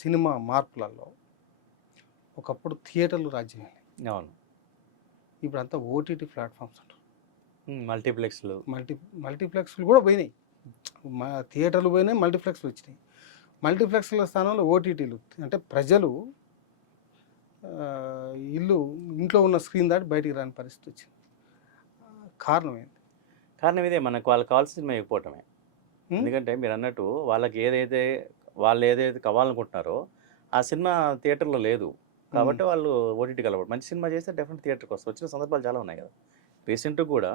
Cinema మార్పులలో ఒకప్పుడు థియేటర్లు రాజ్యమేది. అవును. ఇప్పుడంతా ఓటీటీ ప్లాట్‌ఫామ్స్ అంటారు. మల్టీప్లెక్స్‌లు. మల్టీప్లెక్స్‌లు కూడా పోయినాయి. థియేటర్లు పోయినాయి, మల్టీప్లెక్స్‌లు వచ్చినాయి. మల్టీప్లెక్స్‌ల స్థానంలో ఓటీటీలు. అంటే ప్రజలు ఇంట్లో ఉన్న స్క్రీన్ దాటి బయటికి రాని పరిస్థితి వచ్చింది. కారణం ఏంటి? కారణం ఇదే, మనకు వాళ్ళకి కావాల్సిన సినిమా ఇవ్వకపోవటమే. ఎందుకంటే మీరన్నట్టు వాళ్ళు ఏదైతే కావాలనుకుంటున్నారో ఆ సినిమా థియేటర్‌లో లేదు. కాబట్టి వాళ్ళు ఓటీటీకి అలవాటు. మంచి సినిమా చేస్తే డెఫినెట్ థియేటర్‌కి వస్తారు. వచ్చిన సందర్భాలు చాలా ఉన్నాయి కదా! రీసెంట్‌గా కూడా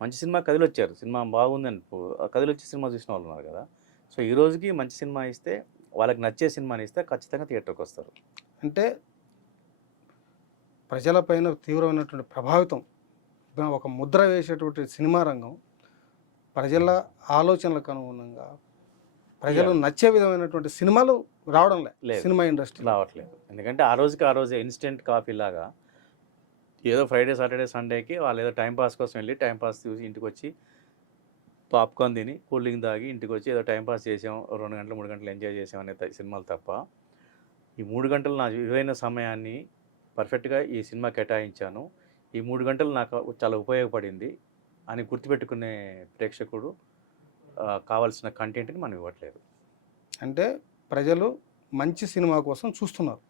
మంచి సినిమా కదిలొచ్చారు. సినిమా బాగుందని కదిలొచ్చి సినిమా చూసిన వాళ్ళు ఉన్నారు కదా! సో, ఈ రోజుకి మంచి సినిమా ఇస్తే, వాళ్ళకి నచ్చే సినిమాని ఇస్తే ఖచ్చితంగా థియేటర్‌కి వస్తారు. అంటే ప్రజలపైన తీవ్రమైనటువంటి ప్రభావితం, ఒక ముద్ర వేసేటువంటి సినిమా రంగం ప్రజల ఆలోచనలకు అనుగుణంగా ప్రజలు నచ్చే విధమైనటువంటి సినిమాలు రావడం లేదు సినిమా ఇండస్ట్రీ రావట్లేదు. ఎందుకంటే ఆ రోజే ఇన్స్టెంట్ కాఫీ లాగా ఏదో ఫ్రైడే, సాటర్డే, సండేకి వాళ్ళు ఏదో టైంపాస్ కోసం వెళ్ళి టైంపాస్ చూసి ఇంటికి వచ్చి పాప్కార్న్ తిని, కూల్ డ్రింక్ తాగి ఇంటికి వచ్చి ఏదో టైంపాస్ చేసాం, 2 గంటలు 3 గంటలు ఎంజాయ్ చేసాం అనే సినిమాలు తప్ప, ఈ 3 గంటలు నా విలువైన సమయాన్ని పర్ఫెక్ట్గా ఈ సినిమా కేటాయించాను, ఈ 3 గంటలు నాకు చాలా ఉపయోగపడింది అని గుర్తుపెట్టుకునే ప్రేక్షకుడు కావాల్సిన కంటెంట్ని మనం ఇవ్వట్లేదు. అంటే ప్రజలు మంచి సినిమా కోసం చూస్తున్నారు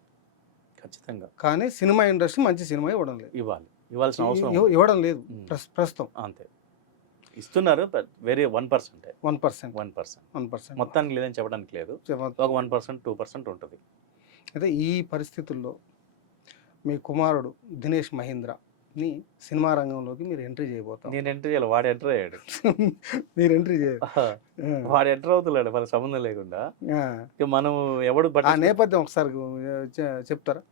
ఖచ్చితంగా, కానీ సినిమా ఇండస్ట్రీ మంచి సినిమా ఇవ్వడం లేదు. ఇవ్వాల్సిన అవసరం ఇవ్వడం లేదు ప్రస్తుతం. అంతే, ఇస్తున్నారు, వెరీ 1%. 1% మొత్తానికి లేదని చెప్పడానికి లేదు. ఒక 1%, 2% ఉంటుంది. అయితే ఈ పరిస్థితుల్లో మీ కుమారుడు దినేష్ మహీంద్రని సినిమా రంగంలోకి మీరు ఎంట్రీ చేయబోతారు. నేను ఎంట్రీ చేయాలి, వాడు ఎంటర్ అయ్యాడు. మీరు ఎంట్రీ చేయాలి, వాడు ఎంటర్ అవుతున్నాడు మన సంబంధం లేకుండా. మనం ఎవడు నేపథ్యం ఒకసారి చెప్తారా?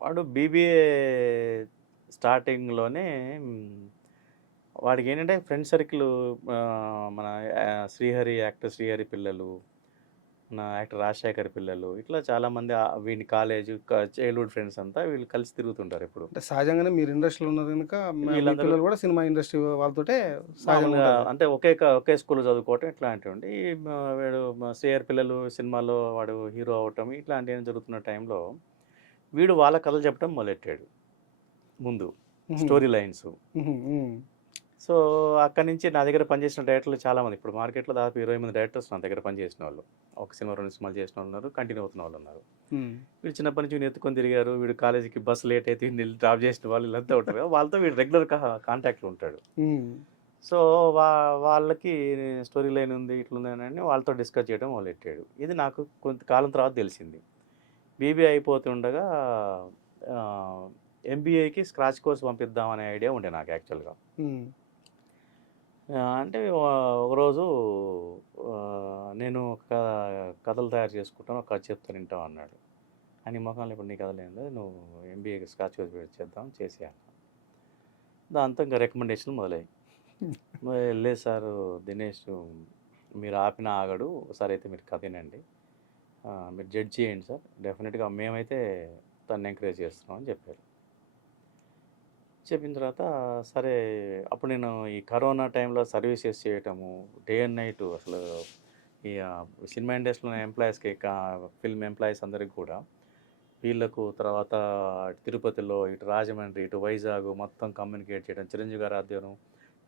వాడు బీబీఏ స్టార్టింగ్లోనే వాడికి ఏంటంటే ఫ్రెండ్ సర్కిల్, మన యాక్టర్ శ్రీహరి పిల్లలు, మన యాక్టర్ రాజశేఖర్ పిల్లలు, ఇట్లా చాలామంది వీడిని కాలేజ్ చైల్డ్హుడ్ ఫ్రెండ్స్ అంతా వీళ్ళు కలిసి తిరుగుతుంటారు. ఇప్పుడు అంటే సహజంగానే మీరు ఇండస్ట్రీలో ఉన్నారు కనుక వీళ్ళందరూ కూడా సినిమా ఇండస్ట్రీ వాళ్ళతోటే అంటే ఒకే స్కూల్ చదువుకోవటం ఇట్లాంటివి. వీడు శ్రీహరి పిల్లలు సినిమాలో వాడు హీరో అవటం ఇట్లాంటివి జరుగుతున్న టైంలో వీడు వాళ్ళ కథలు చెప్పడం మొదలెట్టాడు ముందు, స్టోరీ లైన్స్. సో అక్కడి నుంచి నా దగ్గర పనిచేసిన డైరెక్టర్లు చాలామంది, ఇప్పుడు మార్కెట్లో దాదాపు 20 మంది డైరెక్టర్స్ నా దగ్గర పనిచేసిన వాళ్ళు, ఒక సినిమా 2 సినిమాలు చేసిన వాళ్ళు ఉన్నారు, కంటిన్యూ అవుతున్న వాళ్ళు ఉన్నారు. వీళ్ళు చిన్నప్పటి నుంచి వీళ్ళు ఎత్తుకొని తిరిగారు, వీడు కాలేజీకి బస్సు లేట్ అయితే వీళ్ళు డ్రాప్ చేసిన వాళ్ళు వీళ్ళంతా ఉంటారు కదా, వాళ్ళతో వీడు రెగ్యులర్ కాంటాక్ట్లో ఉంటాడు. సో వాళ్ళకి స్టోరీ లైన్ ఉంది, ఇట్లుంది అని వాళ్ళతో డిస్కస్ చేయడం మొదలెట్టాడు. ఇది నాకు కొంతకాలం తర్వాత తెలిసింది. బీబీఏ అయిపోతుండగా ఎంబీఏకి స్క్రాచ్ కోర్స్ పంపిద్దాం అనే ఐడియా ఉండే నాకు యాక్చువల్గా. అంటే ఒకరోజు నేను కథలు తయారు చేసుకుంటాను, ఒక కథ చెప్తాను వింటాం అన్నాడు. అని మొఖంలో ఇప్పుడు నీ కథలు ఏందో, నువ్వు ఎంబీఏకి స్క్రాచ్ కోర్స్ చేద్దాం చేసేయాలి. దాంతో ఇంకా రికమెండేషన్లు మొదలయ్యాయి. లేదు సార్ దినేష్, మీరు ఆపిన ఆగడు, ఒకసారి అయితే మీరు కథ వినండి, మీరు జడ్జ్ చేయండి సార్, డెఫినెట్గా మేమైతే తను ఎంకరేజ్ చేస్తున్నాం అని చెప్పారు. చెప్పిన తర్వాత సరే, అప్పుడు నేను ఈ కరోనా టైంలో సర్వీసెస్ చేయటము, డే అండ్ నైట్ అసలు ఈ సినిమా ఇండస్ట్రీలో ఎంప్లాయీస్కి, ఫిల్మ్ ఎంప్లాయీస్ అందరికి కూడా, వీళ్ళకు తర్వాత తిరుపతిలో, ఇటు రాజమండ్రి, ఇటు వైజాగ్ మొత్తం కమ్యూనికేట్ చేయడం, చిరంజీవి గారు ఆధ్వర్యం,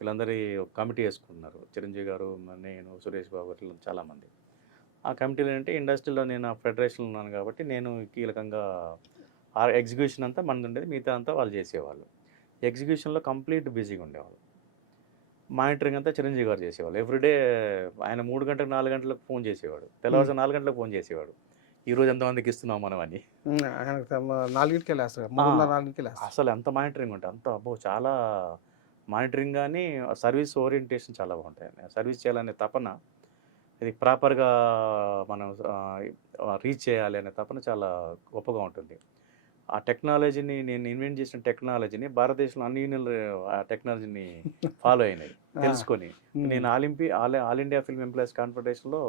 వీళ్ళందరి కమిటీ వేసుకున్నారు. చిరంజీవి గారు, నేను, సురేష్ బాబు గారు, చాలామంది. ఆ కమిటీలో ఏంటంటే ఇండస్ట్రీలో నేను ఫెడరేషన్లో ఉన్నాను కాబట్టి నేను కీలకంగా ఎగ్జిక్యూషన్ అంతా మనది ఉండేది, మిగతా అంతా వాళ్ళు చేసేవాళ్ళు. ఎగ్జిక్యూషన్లో కంప్లీట్ బిజీగా ఉండేవాళ్ళు. మానిటరింగ్ అంతా చిరంజీవి గారు చేసేవాళ్ళు. ఎవ్రీడే ఆయన 3 గంటలకు 4 గంటలకు ఫోన్ చేసేవాడు, తెల్లవారుజాము 4 గంటలకు ఫోన్ చేసేవాడు, ఈరోజు ఎంతమందికి ఇస్తున్నాం మనం అని. 4కి అసలు ఎంత మానిటరింగ్ ఉంటుంది, అంత చాలా మానిటరింగ్. కానీ సర్వీస్ ఓరియంటేషన్ చాలా బాగుంటాయి. సర్వీస్ చేయాలనే తపన, ఇది ప్రాపర్గా మనం రీచ్ చేయాలి అనే తపన చాలా గొప్పగా ఉంటుంది. ఆ టెక్నాలజీని, నేను ఇన్వెంట్ చేసిన టెక్నాలజీని భారతదేశంలో అన్ని యూనియన్లు ఆ టెక్నాలజీని ఫాలో అయినాయి తెలుసుకొని. నేను ఆల్ ఇండియా ఫిల్మ్ ఎంప్లాయీస్ కాన్ఫెడరేషన్లో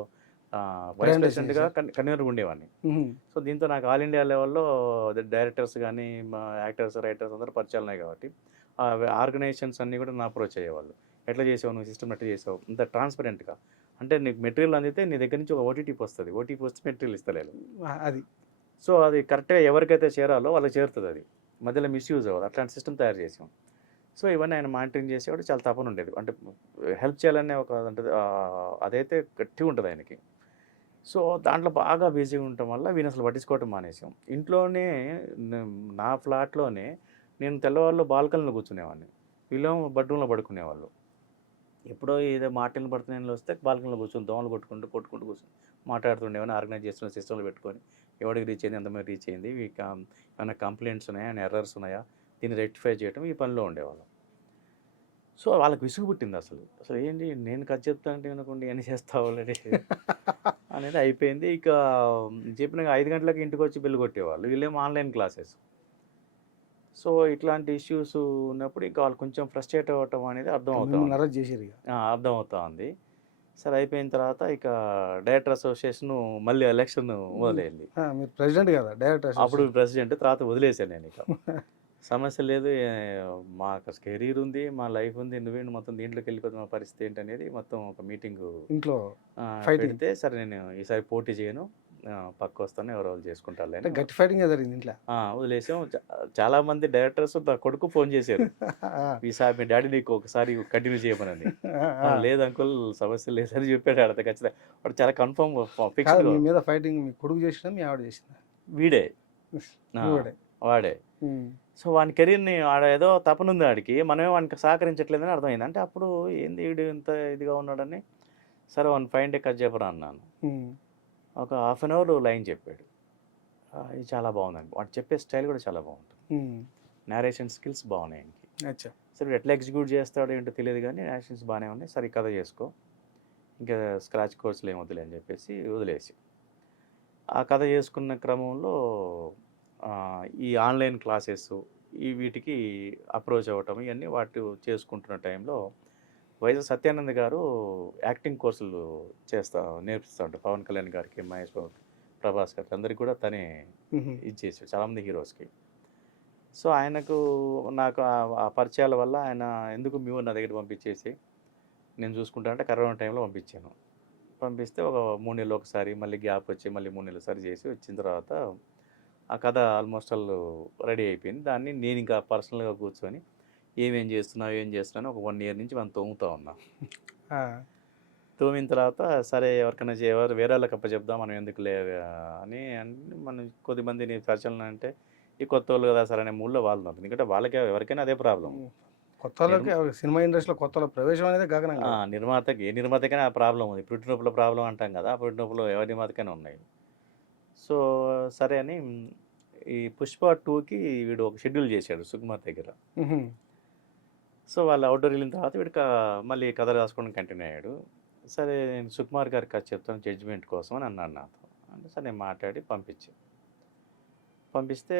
వైస్ ప్రెసిడెంట్గా కన్వీనర్గా ఉండేవాడిని. సో దీంతో నాకు ఆల్ ఇండియా లెవెల్లో డైరెక్టర్స్ కానీ, యాక్టర్స్, రైటర్స్ అందరూ పరిచయాలు ఉన్నాయి కాబట్టి ఆ ఆర్గనైజేషన్స్ అన్నీ కూడా నా అప్రోచ్ అయ్యేవాళ్ళు. ఎట్లా చేసావు నువ్వు, సిస్టమ్ ఎట్లా చేసావు, ఇంత ట్రాన్స్పరెంట్గా అంటే నీకు మెటీరియల్ అందితే నీ దగ్గర నుంచి ఒక ఓటీటీపీ వస్తుంది, ఓటీపీ వస్తే మెటీరియల్ ఇస్తలేదు. అది సో అది కరెక్ట్గా ఎవరికైతే చేరాలో వాళ్ళకి చేరుతుంది, అది మధ్యలో మిస్యూజ్ అవ్వదు. అట్లాంటి సిస్టమ్ తయారు చేసాం. సో ఇవన్నీ ఆయన మానిటరింగ్ చేసేవాడు, చాలా తపన ఉండేది. అంటే హెల్ప్ చేయాలనే ఒక అంటే అదైతే గట్టిగా ఉంటుంది ఆయనకి. సో దాంట్లో బాగా బిజీగా ఉండటం వల్ల వీని అసలు పట్టించుకోవటం మానేసాం. ఇంట్లోనే నా ఫ్లాట్లోనే నేను తెల్లవాళ్ళు బాల్కనీలో కూర్చునేవాడిని, వీళ్ళేమో బెడ్రూమ్లో పడుకునేవాళ్ళు. ఎప్పుడో ఏదో మాటలు పడుతున్నాయి వస్తే బాల్కనీలో కూర్చొని దోమలు కొట్టుకుంటూ కూర్చొని మాట్లాడుతుండేవని ఆర్గనైజ్ చేస్తున్న సిస్టంలో పెట్టుకొని ఎవరికి రీచ్ అయింది, ఎంతమంది రీచ్ అయింది, ఏమైనా కంప్లైంట్స్ ఉన్నాయా, ఏమైనా ఎర్రర్స్ ఉన్నాయా, దీన్ని రెక్టిఫై చేయడం, ఈ పనిలో ఉండేవాళ్ళం. సో వాళ్ళకి విసుగు పుట్టింది. అసలు ఏంటి నేను కథ చెప్తానంటే వినకుండా ఎన్ని చేస్తావు ఆల్రెడీ అనేది అయిపోయింది. ఇక చెప్పిన 5 గంటలకి ఇంటికి వచ్చి బిల్లు కొట్టేవాళ్ళు, వీళ్ళేమో ఆన్లైన్ క్లాసెస్. సో ఇట్లాంటి ఇష్యూస్ ఉన్నప్పుడు ఇంకా వాళ్ళు కొంచెం ఫ్రస్ట్రేట్ అవ్వటం అనేది అర్థమవుతా ఉంది. సరే అయిపోయిన తర్వాత ఇక డైరెక్టర్ అసోసియేషన్ మళ్ళీ ఎలక్షన్ మొదలైంది. ప్రెసిడెంట్ కదా డైరెక్టర్, అప్పుడు ప్రెసిడెంట్, తర్వాత వదిలేసాను నేను. ఇక సమస్య లేదు, మాకు కెరీర్ ఉంది, మా లైఫ్ ఉంది, నువ్వేంటి మొత్తం దీంట్లోకి వెళ్ళిపోతే మా పరిస్థితి ఏంటి అనేది మొత్తం ఒక మీటింగ్ ఇంట్లో పెడితే, సరే నేను ఈసారి పోటీ చేయను, పక్క వస్తాను, ఎవరో వాళ్ళు చేసుకుంటారు, గట్టి ఫైటింగ్ జరిగింది ఇంట్లో. వదిలేసాం. చాలా మంది డైరెక్టర్స్ నా కొడుకు ఫోన్ చేశారు, ఈసారి మీ డాడీ నీకు ఒకసారి కంటిన్యూ చేయమని. లేదు అంకుల్ సమస్య లేదని చెప్పాడు. ఆడ ఖచ్చితంగా వాడు చాలా కన్ఫర్మ్ ఫిక్స్. మీ మీద ఫైటింగ్ మీ కొడుకు చేసినా మీ ఆవిడ చేసిన? వీడే, వాడే. సో వాని కెరీర్ని ఆడ ఏదో తపనుంది ఆడికి, మనమే వానికి సహకరించట్లేదని అర్థమైంది. అంటే అప్పుడు ఏంది వీడు ఇంత ఇదిగా ఉన్నాడని, సరే 1 డే కట్ చెప్పరా అన్నాను. ఒక 1/2 అవర్ లైన్ చెప్పాడు, ఇది చాలా బాగుందండి. వాడు చెప్పే స్టైల్ కూడా చాలా బాగుంటుంది, నేరేషన్ స్కిల్స్ బాగున్నాయి ఆయనకి. సరే ఎట్లా ఎగ్జిక్యూట్ చేస్తాడో ఏంటో తెలియదు కానీ నేరేషన్స్ బాగానే ఉన్నాయి, సరే కథ చేసుకో, ఇంకా స్క్రాచ్ కోర్సులు ఏం వదిలే అని చెప్పేసి వదిలేసి ఆ కథ చేసుకున్న క్రమంలో ఈ ఆన్లైన్ క్లాసెస్ వీటికి అప్రోచ్ అవ్వటం, ఇవన్నీ వాటి చేసుకుంటున్న టైంలో వైఎస్ సత్యానంద్ గారు యాక్టింగ్ కోర్సులు నేర్పిస్తూ ఉంటారు. పవన్ కళ్యాణ్ గారికి, మహేష్ బాబు, ప్రభాస్ గారికి, అందరికి కూడా తనే ఇచ్చేసాడు, చాలామంది హీరోస్కి. సో ఆయనకు నాకు ఆ పరిచయాల వల్ల ఆయన ఎందుకు మీ నా దగ్గర పంపించేసి నేను చూసుకుంటా అంటే కరోనా టైంలో పంపించాను. పంపిస్తే ఒక 3 నెలలు ఒకసారి, మళ్ళీ గ్యాప్ వచ్చి మళ్ళీ 3 నెలలు ఒకసారి చేసి వచ్చిన తర్వాత ఆ కథ ఆల్మోస్ట్ ఆల్ రెడీ అయిపోయింది. దాన్ని నేను ఇంకా పర్సనల్గా కూర్చొని ఏం చేస్తున్నాను ఒక 1 ఇయర్ నుంచి మనం తోముతా ఉన్నా. తోమిన తర్వాత సరే ఎవరికైనా వేరే వాళ్ళకి అప్పచెప్దాం, మనం ఎందుకు అని మనం కొద్దిమందిని పరిచయం అంటే ఈ కొత్త వాళ్ళు కదా సరే అనే మూడ్లో వాళ్ళు ఉంటుంది. ఎందుకంటే వాళ్ళకి ఎవరికైనా అదే ప్రాబ్లం, కొత్త వాళ్ళకి సినిమా ఇండస్ట్రీలో కొత్త వాళ్ళ ప్రవేశం అనేది గగనంగా. ఏ నిర్మాతకైనా ఆ ప్రాబ్లం ఉంది, పుట్టినొప్పుల ప్రాబ్లం అంటాం కదా, ఆ పుట్టినొప్పులు ఎవరి నిర్మాతకైనా ఉన్నాయి. సో సరే అని ఈ పుష్ప 2కి వీడు ఒక షెడ్యూల్ చేశాడు సుకుమార్ దగ్గర. సో వాళ్ళు అవుట్డోర్ వెళ్ళిన తర్వాత వీడికి మళ్ళీ కథ రాసుకోవడం కంటిన్యూ అయ్యాడు. సరే నేను సుకుమార్ గారికి కథ చెప్తాను జడ్జిమెంట్ కోసం అని అన్నాడు నాతో. అంటే సరే నేను మాట్లాడి పంపిస్తే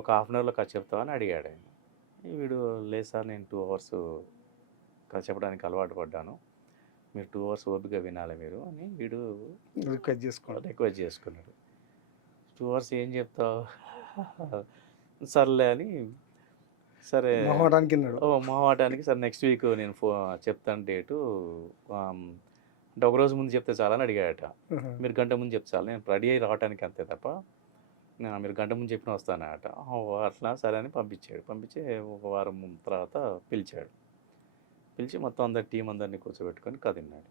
ఒక 1/2 అవర్లో కథ చెప్తామని అడిగాడు ఆయన. వీడు లేదు సార్ నేను 2 అవర్స్ కథ చెప్పడానికి అలవాటు పడ్డాను, మీరు 2 అవర్స్ ఓపిక వినాలి మీరు అని వీడు రిక్వెస్ట్ చేసుకున్నాడు. 2 అవర్స్ ఏం చెప్తావు సర్లే అని, సరే మొహమాటానికి సరే నెక్స్ట్ వీక్ నేను చెప్తాను డేటు, అంటే ఒకరోజు ముందు చెప్తే చాలని అడిగాడట. మీరు గంట ముందు చెప్తే చాలు, నేను రెడీ అయ్యి రావడానికి అంతే తప్ప మీరు గంట ముందు చెప్పిన వస్తానట. అట్లా సరే అని పంపించి ఒక వారం తర్వాత పిలిచి మొత్తం అందరి టీం అందరినీ కూర్చోబెట్టుకొని కథ విన్నాడు.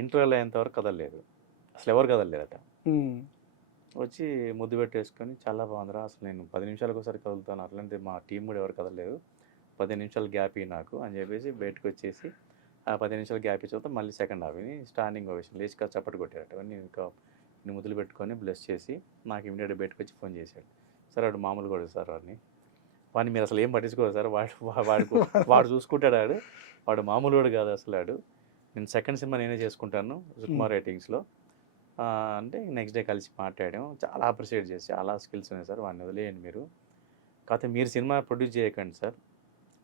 ఇంటర్వ్యూలో అయ్యేంతవరకు కదలలేదు, అసలు ఎవరు కదలలేదట. వచ్చి ముద్దు పెట్టేసుకొని చాలా బాగుందిరా, అసలు నేను 10 నిమిషాలకు ఒకసారి కదులుతాను, అట్లాంటి మా టీం కూడా ఎవరు కదలలేదు, 15 నిమిషాలు గ్యాప్ నాకు అని చెప్పేసి బయటకు వచ్చేసి ఆ 15 నిమిషాలు గ్యాప్ ఇచ్చిన తర్వాత మళ్ళీ సెకండ్ హాఫ్ స్టాండింగ్ ఓవేషన్ లేచి కాదు చప్పటి కొట్టారట. అవన్నీ ఇంకా ముద్దులు పెట్టుకొని బ్లెస్ చేసి నాకు ఇమీడియట్గా బయటకు వచ్చి ఫోన్ చేశాడు. సార్ వాడు మామూలు కూడా సార్ వాడిని మీరు అసలు ఏం పట్టించుకోరు సార్, వాడు చూసుకుంటాడు, వాడు మామూలు వాడు కాదు అసలు నేను సెకండ్ సినిమా నేనే చేసుకుంటాను సుకుమార్ రైటింగ్స్లో అంటే నెక్స్ట్ డే కలిసి మాట్లాడాం. చాలా అప్రిషియేట్ చేసి చాలా స్కిల్స్ ఉన్నాయి సార్, వాడిని వదిలేయండి మీరు, కాకపోతే మీరు సినిమా ప్రొడ్యూస్ చేయకండి సార్,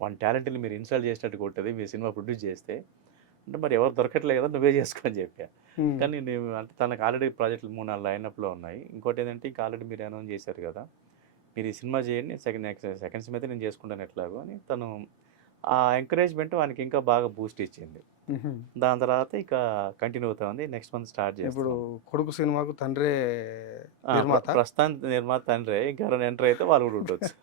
వాడి టాలెంట్ని మీరు ఇన్స్టాల్ చేసినట్టు కొట్టది మీరు సినిమా ప్రొడ్యూస్ చేస్తే అంటే మరి ఎవరు దొరకట్లేదు కదా నువ్వే చేసుకొని చెప్పా. కానీ నేను అంటే తనకు ఆల్రెడీ ప్రాజెక్టులు 3-4 లైనప్లో ఉన్నాయి. ఇంకోటి ఏంటంటే ఇంకా ఆల్రెడీ మీరు అనౌన్స్ చేశారు కదా, మీరు ఈ సినిమా చేయండి, సెకండ్ సినిమా అయితే నేను చేసుకుంటాను ఎట్లాగో అని తను ఆ ఎంకరేజ్మెంట్ వానికి ఇంకా బాగా బూస్ట్ ఇచ్చింది. దాని తర్వాత ఇక కంటిన్యూ అవుతా ఉంది. నెక్స్ట్ మంత్ స్టార్ట్ ఇప్పుడు చేస్తున్నాం. కొడుకు సినిమాకు తండ్రే నిర్మాత. ప్రస్తుతానికి నిర్మాత తండ్రే. ఇంకా ఎవరైనా ఎంటర్ అయితే వాళ్ళు కూడా ఉండొచ్చు.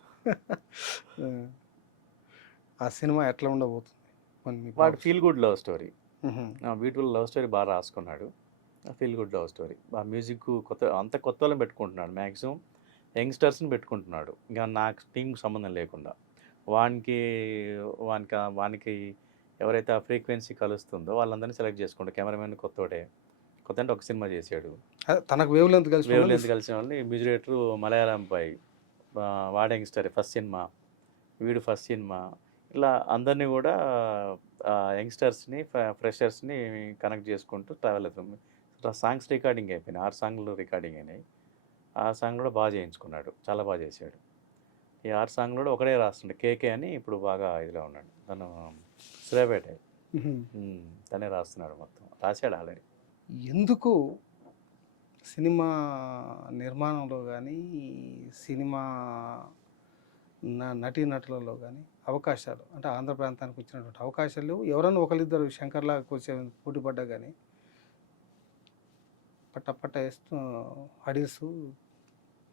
ఆ సినిమా ఎట్లా ఉండబోతుంది? కొన్ని వాడు ఫీల్ గుడ్ లవ్ స్టోరీ. మ్హూ. బ్యూటిఫుల్ లవ్ స్టోరీ బాగా రాసుకున్నాడు. Feel good love story. ఆ మ్యూజిక్ అంత కొత్త వాళ్ళని పెట్టుకుంటున్నాడు. మ్యాక్సిమం యంగ్స్టర్స్ని పెట్టుకుంటున్నాడు. ఇంకా నాకు టీంకి సంబంధం లేకుండా వానికి వానికి వానికి ఎవరైతే ఆ ఫ్రీక్వెన్సీ కలుస్తుందో వాళ్ళందరినీ సెలెక్ట్ చేసుకుంటాడు. కెమెరామెన్ కొత్తోడే. కొత్త అంటే ఒక సినిమా చేశాడు. అదే తనకు వేవ్ లెంత్ కలిసి వేవ్ లెంత్ కలిసిన వాళ్ళని మ్యూజిక్ డైరెక్టర్ మలయాళం అబ్బాయి. వాడు యంగ్స్టర్ ఫస్ట్ సినిమా, వీడు ఫస్ట్ సినిమా. ఇలా అందరినీ కూడా యంగ్స్టర్స్ని ఫ్రెషర్స్ని కనెక్ట్ చేసుకుంటూ ట్రావెల్ అవుతుంది. సాంగ్స్ రికార్డింగ్ అయిపోయినాయి. 6 సాంగ్లు రికార్డింగ్ అయినాయి. ఆ సాంగ్ కూడా బాగా చేయించుకున్నాడు. చాలా బాగా చేశాడు. ఈ 6 సాంగ్లు కూడా ఒకడే రాస్తుండే. కేకే అని ఇప్పుడు బాగా ఇదిలో ఉన్నాడు. తను శ్రేపేట. మ్హూ. తనే రాస్తున్నాడు మొత్తం. రాశాడు ఆల్రెడీ. ఎందుకు సినిమా నిర్మాణంలో కానీ సినిమా నటీనటులలో కానీ అవకాశాలు అంటే ఆంధ్ర ప్రాంతానికి వచ్చినటువంటి అవకాశాలు లేవు. ఎవరన్నా ఒకరిద్దరు శంకర్లాగా కొంచెం పోటీ పడ్డా కానీ పట్ట వేస్తూ అడిల్స్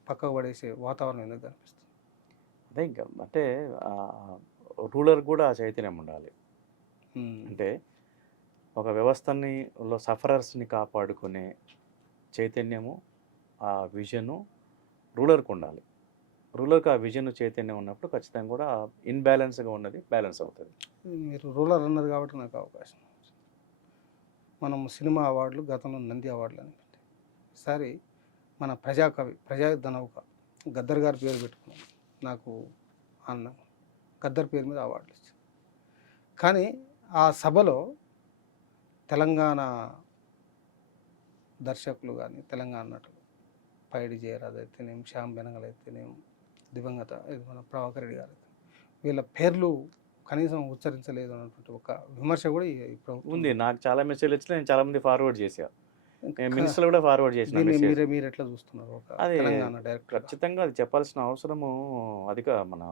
పక్కకు పడేసే వాతావరణం ఎందుకు కనిపిస్తుంది? అదే ఇంకా అంటే రూలర్ కూడా ఆ చైతన్యం ఉండాలి. అంటే ఒక వ్యవస్థని సఫరర్స్ని కాపాడుకునే చైతన్యము, ఆ విజను రూలర్కి ఉండాలి. రూలర్కి ఆ విజన్ చైతన్యం ఉన్నప్పుడు ఖచ్చితంగా కూడా ఇన్బ్యాలెన్స్గా ఉన్నది బ్యాలెన్స్ అవుతుంది. మీరు రూలర్ అన్నారు కాబట్టి నాకు అవకాశం. మనం సినిమా అవార్డులు గతంలో నంది అవార్డులు అని పెట్టాం. ఈసారి మన ప్రజాకవి ప్రజాధనౌక గద్దర్ గారి పేరు పెట్టుకున్నాం. నాకు ఆనందం. గద్దర్ పేరు మీద అవార్డులు ఇచ్చారు. కానీ ఆ సభలో తెలంగాణ దర్శకులు కానీ తెలంగాణ నటులు పైడి జయరాజ్ అయితేనేం, శ్యామ్ బెనగల్ అయితేనేం, దివంగత మన ప్రభాకర్ రెడ్డి గారు అయితే వీళ్ళ పేర్లు కనీసం ఉచ్చరించలేదు అన్నటువంటి ఒక విమర్శ కూడా ఈ ప్రభుత్వం ఉంది. నాకు చాలా మెసేజ్లు వచ్చి నేను చాలా మంది ఫార్వర్డ్ చేశాను. మినిస్టర్లు కూడా ఫార్వర్డ్ చేసిన మెసేజ్. మీరు ఎట్లా చూస్తున్నారు? ఒక అది తెలంగాణ డైరెక్టర్ ఖచ్చితంగా అది చెప్పాల్సిన అవసరము అది మన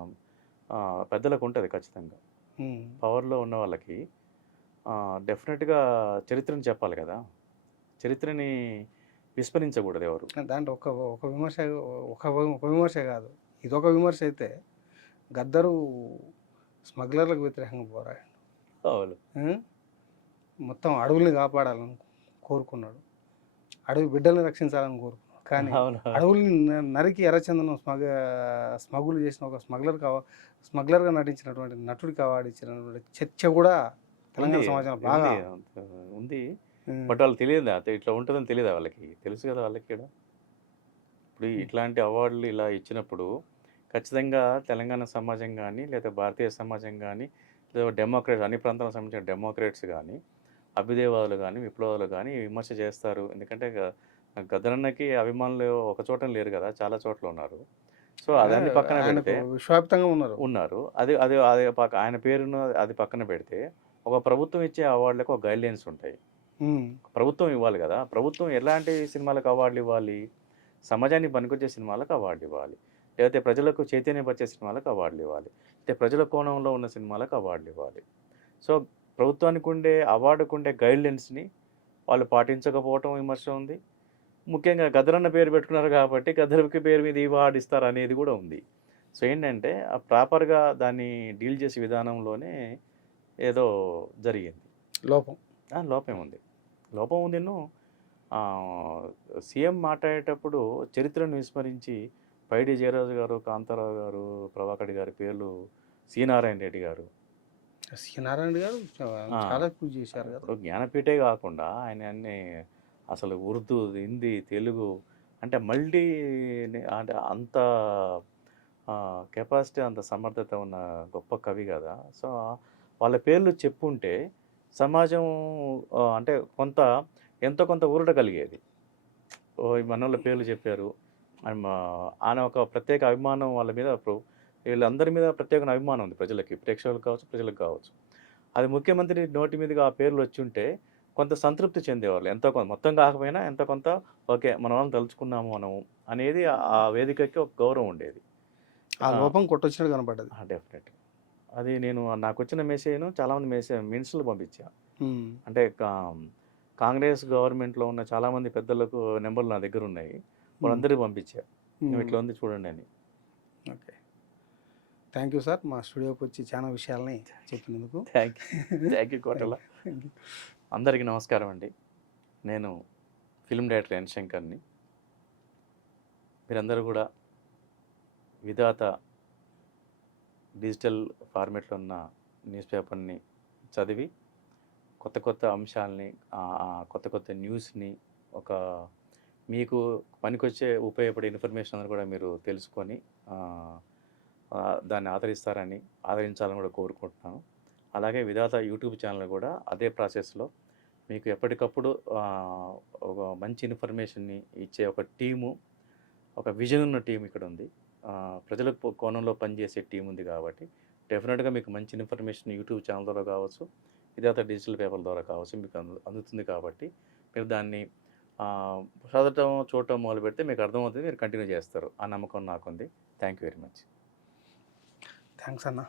పెద్దలకు ఉంటుంది. ఖచ్చితంగా పవర్లో ఉన్న వాళ్ళకి డెఫినెట్గా చరిత్రను చెప్పాలి కదా. చరిత్రని విస్మరించకూడదు ఎవరు. దాంట్లో ఒక విమర్శ ఒక విమర్శ కాదు, ఇదొక విమర్శ అయితే గద్దరు స్మగ్లర్లకు వ్యతిరేకంగా పోరాడు. అవును. మొత్తం అడవుల్ని కాపాడాలని కోరుకున్నాడు, అడవి బిడ్డల్ని రక్షించాలని కోరుకున్నాడు. కానీ అడవుల్ని నరికి ఎర్రచందనం స్మగులు చేసిన ఒక స్మగ్లర్గా నటించినటువంటి నటుడికి అవార్డు ఇచ్చినటువంటి చర్చ కూడా తెలంగాణ సమాజంలో బాగా ఉంది. బట్ వాళ్ళు తెలియదా ఇట్లా ఉంటుందని తెలియదా వాళ్ళకి? తెలుసు కదా వాళ్ళకి. కూడా ఇప్పుడు ఇట్లాంటి అవార్డులు ఇలా ఇచ్చినప్పుడు ఖచ్చితంగా తెలంగాణ సమాజం కానీ లేదా భారతీయ సమాజం కానీ లేదా డెమోక్రేట్స్ అన్ని ప్రాంతాలకు సంబంధించిన డెమోక్రేట్స్ కానీ అభ్యుదయవాదులు కానీ విప్లవాదులు కానీ విమర్శ చేస్తారు. ఎందుకంటే గద్దరన్నకి అభిమానులు ఒక చోట లేరు కదా, చాలా చోట్ల ఉన్నారు. సో అదాన్ని పక్కన పెడితే విశ్వవ్యాప్తంగా ఉన్నారు. అది అది అది ఆయన పేరును అది పక్కన పెడితే ఒక ప్రభుత్వం ఇచ్చే అవార్డులకు ఒక గైడ్లైన్స్ ఉంటాయి. ప్రభుత్వం ఇవ్వాలి కదా. ప్రభుత్వం ఎలాంటి సినిమాలకు అవార్డులు ఇవ్వాలి? సమాజానికి పనికొచ్చే సినిమాలకు అవార్డు ఇవ్వాలి, లేకపోతే ప్రజలకు చైతన్యపరిచే సినిమాలకు అవార్డులు ఇవ్వాలి, లేకపోతే ప్రజల కోణంలో ఉన్న సినిమాలకు అవార్డులు ఇవ్వాలి. సో ప్రభుత్వానికి ఉండే అవార్డుకు ఉండే గైడ్లైన్స్ని వాళ్ళు పాటించకపోవటం విమర్శ ఉంది. ముఖ్యంగా గద్దరన్న పేరు పెట్టుకున్నారు కాబట్టి గద్దర్కి పేరు మీద ఈ అవార్డు ఇస్తారు అనేది కూడా ఉంది. సో ఏంటంటే ఆ ప్రాపర్గా దాన్ని డీల్ చేసే విధానంలోనే ఏదో జరిగింది. లోపం ఉంది. సీఎం మాట్లాడేటప్పుడు చరిత్రను విస్మరించి పైడి జయరాజు గారు, కాంతారావు గారు, ప్రభాకర్ గారి పేర్లు, సి నారాయణ రెడ్డి గారు చాలా పూజ చేశారు కదా. జ్ఞానపీఠే కాకుండా ఆయన అన్ని అసలు ఉర్దూ, హిందీ, తెలుగు అంటే మల్టీ అంటే అంత కెపాసిటీ, అంత సమర్థత ఉన్న గొప్ప కవి కదా. సో వాళ్ళ పేర్లు చెప్పుంటే సమాజం అంటే ఎంతో కొంత ఊరట కలిగేది. మనోళ్ళ పేర్లు చెప్పారు, ఆయన ఒక ప్రత్యేక అభిమానం వాళ్ళ మీద, వీళ్ళందరి మీద ప్రత్యేక అభిమానం ఉంది ప్రజలకి, ప్రేక్షకులకు కావచ్చు, ప్రజలకు కావచ్చు. అది ముఖ్యమంత్రి నోటి మీదుగా ఆ పేర్లు వచ్చి ఉంటే కొంత సంతృప్తి చెందేవాళ్ళు. ఎంతో కొంత, మొత్తం కాకపోయినా ఎంతో కొంత ఓకే మన వాళ్ళని తలుచుకున్నాము మనము అనేది ఆ వేదికకి ఒక గౌరవం ఉండేది. ఆ లోపం కొట్టొచ్చినట్టు కనపడ్డది. డెఫినెట్గా అది నేను నాకు వచ్చిన మెసేజ్ను చాలామంది మినిస్టర్లు పంపించా. ఉమ్, అంటే కాంగ్రెస్ గవర్నమెంట్లో ఉన్న చాలామంది పెద్దలకు నెంబర్లు నా దగ్గర ఉన్నాయి. వాళ్ళందరికీ పంపించా. ఉమ్, ఇట్లా ఉంది చూడండి అని. ఓకే. థ్యాంక్ యూ సార్, మా స్టూడియోకి వచ్చి చాలా విషయాలని చెప్పినందుకు. Thank you Kotala. అందరికీ నమస్కారం అండి. నేను ఫిల్మ్ డైరెక్టర్ ఎన్ శంకర్ని. మీరందరూ కూడా విధాత డిజిటల్ ఫార్మేట్లో ఉన్న న్యూస్ పేపర్ని చదివి కొత్త కొత్త అంశాలని, కొత్త కొత్త న్యూస్ని, ఒక మీకు పనికొచ్చే ఉపయోగపడే ఇన్ఫర్మేషన్ అని కూడా మీరు తెలుసుకొని దాన్ని ఆదరించాలని కూడా కోరుకుంటున్నాను. అలాగే విధాత యూట్యూబ్ ఛానల్ కూడా అదే ప్రాసెస్లో మీకు ఎప్పటికప్పుడు ఒక మంచి ఇన్ఫర్మేషన్ని ఇచ్చే ఒక టీము, ఒక విజన్ ఉన్న టీం ఇక్కడ ఉంది. ప్రజల కోణంలో పనిచేసే టీం ఉంది కాబట్టి డెఫినెట్గా మీకు మంచి ఇన్ఫర్మేషన్ యూట్యూబ్ ఛానల్ ద్వారా కావచ్చు, విధాత డిజిటల్ పేపర్ ద్వారా కావచ్చు మీకు అందుతుంది. కాబట్టి మీరు దాన్ని చదవటం చూడటం మొదలు పెడితే మీకు అర్థమవుతుంది, మీరు కంటిన్యూ చేస్తారు. ఆ నమ్మకం నాకుంది. Thank you very much. Thanks అన్న.